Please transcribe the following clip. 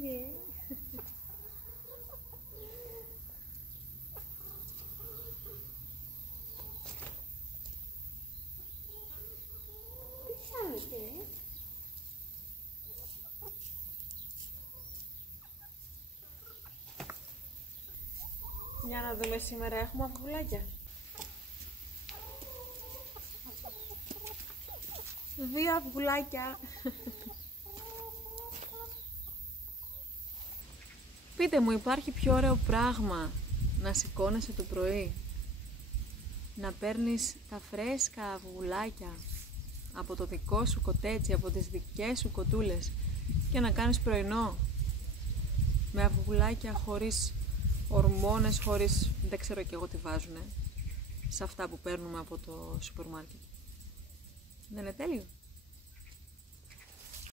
Ναι. Τι κάνετε? Για να δούμε, σήμερα έχουμε αυγουλάκια. 2 αυγουλάκια. Πείτε μου, υπάρχει πιο ωραίο πράγμα να σηκώνεσαι το πρωί, να παίρνεις τα φρέσκα αυγουλάκια από το δικό σου κοτέτσι, από τις δικές σου κοτούλες και να κάνεις πρωινό με αυγουλάκια χωρίς ορμόνες, χωρίς δεν ξέρω κι εγώ τι βάζουνε σε αυτά που παίρνουμε από το σούπερ μάρκετ. Δεν είναι τέλειο?